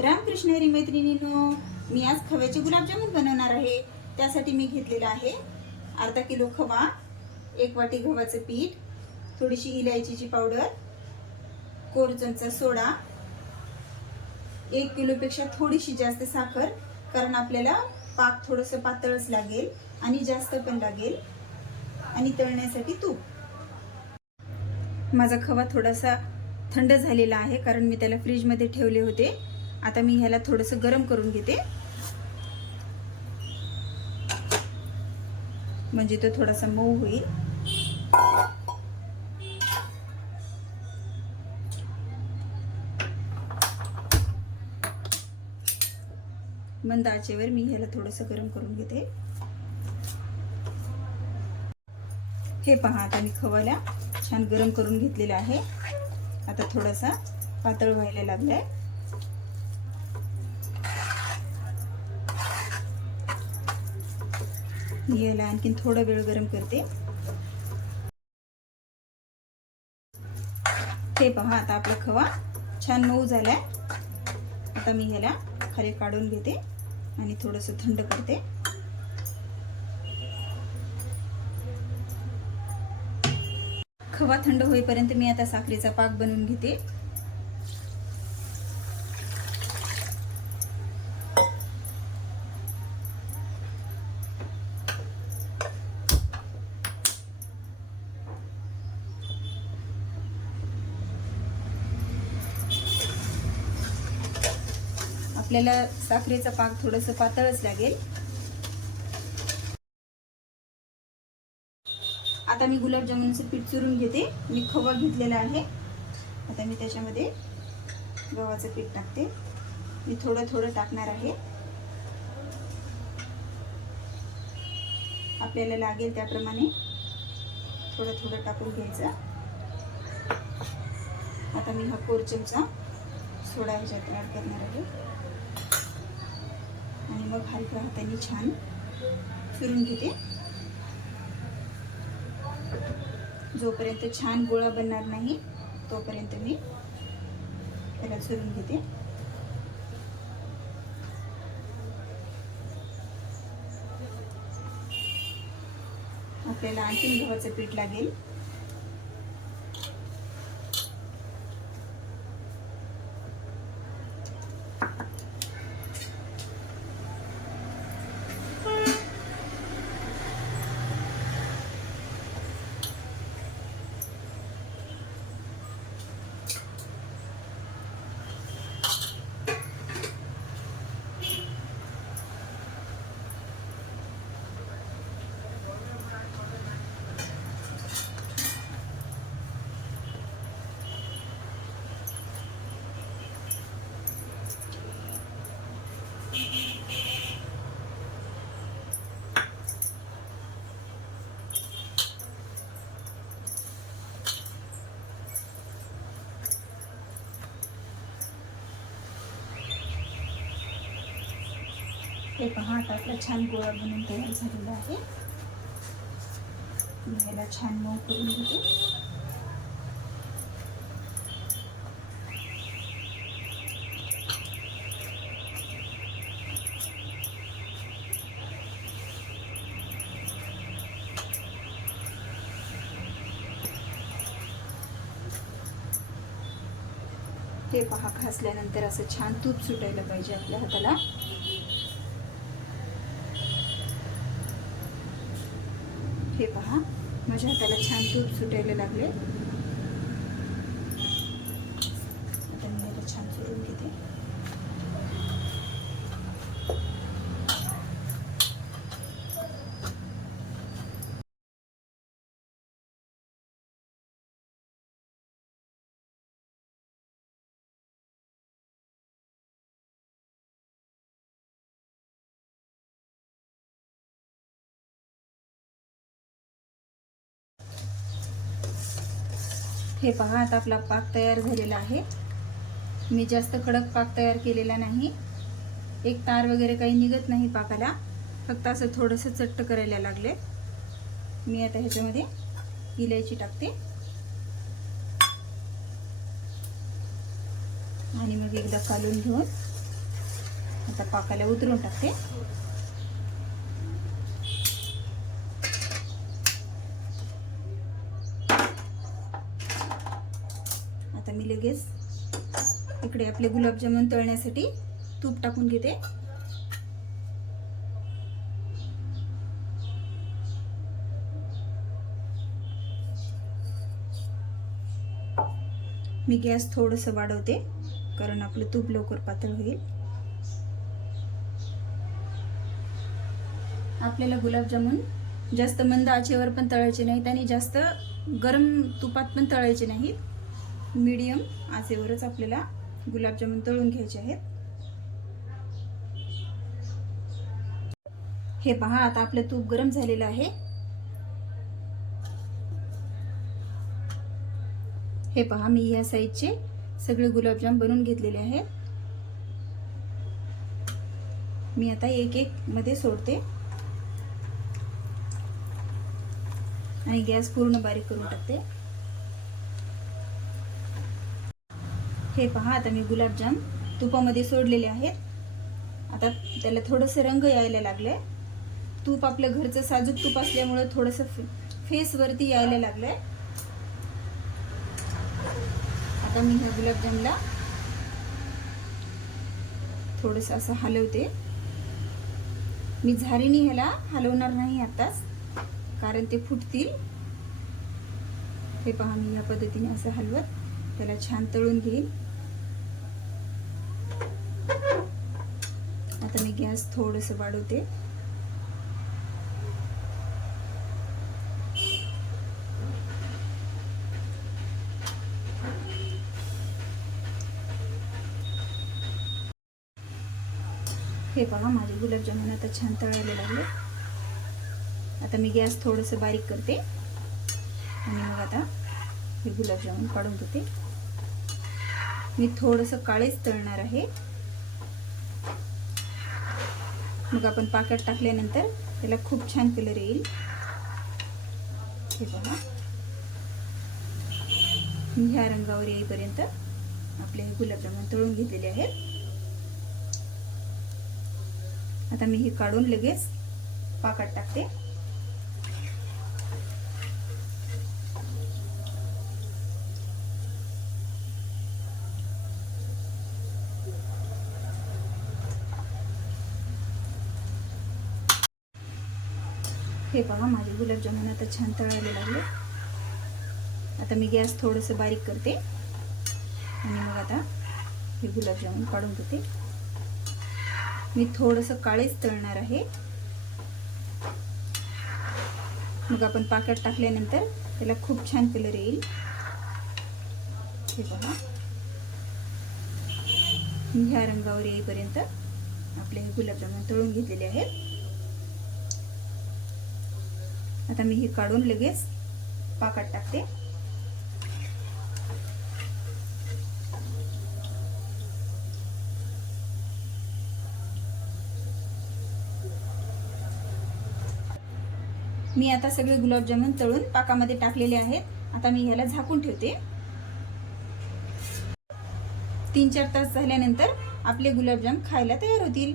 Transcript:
रामकृष्ण हरी मैत्रिणींनो, मी आज खव्याचे गुलाबजामुन बनवणार आहे। त्यासाठी मी घेतलेला आहे अर्धा किलो खवा, 1 वाटी गव्हाचे पीठ, थोडीशी इलायचीची पावडर, कोर चमचा सोडा, 1 किलो पेक्षा थोडीशी जास्त साखर, कारण आपल्याला पाक थोडंसं पातळच लागेल आणि जास्त पण लागेल, आणि तळण्यासाठी तूप। माझा खवा थोडासा थंड झालेला आहे, कारण मी त्याला फ्रीज मध्ये ठेवले होते। आता मी ह्याला थोडंसं गरम करून घेते, म्हणजे तो थोडासा मऊ होईल। मंद आचेवर मी ह्याला थोडंसं गरम करून घेते। हे पहा, आता मी खवाला छान गरम करून घेतलेला आहे। आता थोडासा पातळ व्हायला लागलाय। मी याला आणखीन थोडा वेळ गरम करते। हे पहा, आता आपला खवा छान मऊ झालाय। आता मी ह्याला खाली काढून घेते आणि थोडंसं थंड करते। खवा थंड होईपर्यंत मी आता साखरेचा पाक बनवून घेते। आपल्याला साखरेचा पाक थोडंसं पातळच लागेल। आता मी गुलाबजामुनचं पीठ चुरून घेते। मी खवा घेतलेला आहे। आता मी त्याच्यामध्ये गव्हाचं पीठ टाकते। मी थोडं थोडं टाकणार आहे, आपल्याला लागेल त्याप्रमाणे थोडं थोडं टाकून घ्यायचं। आता मी हा कोर चमचा सोडा ह्याच्यात ऍड करणार आहे आणि मग हलक्या हाताने छान चुरून घेते। जोपर्यंत छान गोळा बनणार नाही तोपर्यंत मी त्याला चुरून घेते। आपल्याला आणखीन गव्हाचं पीठ लागेल। हे पहा, आता आपला छान गोळा बनून तयार झालेला आहे। मी याला छान मऊ करून घेते। हे पहा, घासल्यानंतर असं छान तूप सुटायला पाहिजे आपल्या हाताला। हे पहा, माझ्या हाताला छान तूप सुटायला लागले। आता मी याला छान चुरून घेते। हे पहा, आता आपला पाक तयार झालेला आहे। मी जास्त कडक पाक तयार केलेला नाही, एक तार वगैरे काही निघत नाही पाकाला, फक्त असं थोडंसं चट्ट करायला लागले। मी आता ह्याच्यामध्ये इलायची टाकते आणि मग एकदा कालून घेऊन आता पाकाला उतरून टाकते. आता मी लगेच इकडे आपले गुलाबजामुन तळण्यासाठी तूप टाकून घेते. मी गॅस थोडंसं वाढवते कारण आपलं तूप लवकर पातळ होईल. आपल्याला गुलाबजामुन जास्त मंद आचेवर पण तळायचे नाहीत आणि जास्त गरम तुपात पण तळायचे नाहीत. मीडियम आचेवरच आपल्याला गुलाबजामुन तळून घ्यायचे आहेत. हे पहा, आता आपलं तूप गरम झालेलं आहे. हे पहा, मी या साईजचे सगळे गुलाबजाम बनवून घेतलेले आहेत. मी आता एक एक मध्ये सोडते आणि गॅस पूर्ण बारीक करून टाकते. हे पहा, आता मी गुलाबजाम तुपामध्ये सोडलेले आहेत. आता त्याला थोडंसं रंग यायला लागलाय. तूप आपलं घरचं साजूक तूप असल्यामुळे थोडंसं फेस वरती यायला लागलंय. आता मी ह्या गुलाबजामला थोडंसं असं हलवते. मी झारीने ह्याला हलवणार नाही आताच, कारण ते फुटतील. हे पहा, मी या पद्धतीने असं हलवत त्याला छान तळून घेईन. आता मी गॅस थोडंसं वाढवते. हे पहा, माझे गुलाबजामुन आता छान तळायला लागले. आता मी गॅस थोडंसं बारीक करते आणि मग आता हे गुलाबजामुन काढून घेते. मी थोडंसं काळेच तळणार आहे. मग आपण पाकात टाकल्यानंतर त्याला खूप छान कलर येईल. हे पहा, ह्या रंगावर येईपर्यंत आपले हे गुलाबजामुन तळून घेतलेले आहेत. आता मी हे काढून लगेच पाकात टाकते. हे पहा, माझे गुलाबजामुन आता छान तळायला लागले. आता मी गॅस थोडंसं बारीक करते आणि मग आता हे गुलाबजामुन काढून घेते. मी थोडंसं काळेच तळणार आहे. मग आपण पाकात टाकल्यानंतर त्याला खूप छान कलर येईल. हे पहा, ह्या रंगावर येईपर्यंत आपले हे गुलाबजामुन तळून घेतलेले आहेत. आता मी हे काढून लगेच पाकात टाकते. मी आता सगळे गुलाबजामुन तळून पाकामध्ये टाकलेले आहेत. आता मी ह्याला झाकून ठेवते. 3-4 तास झाल्यानंतर आपले गुलाबजाम खायला तयार होतील.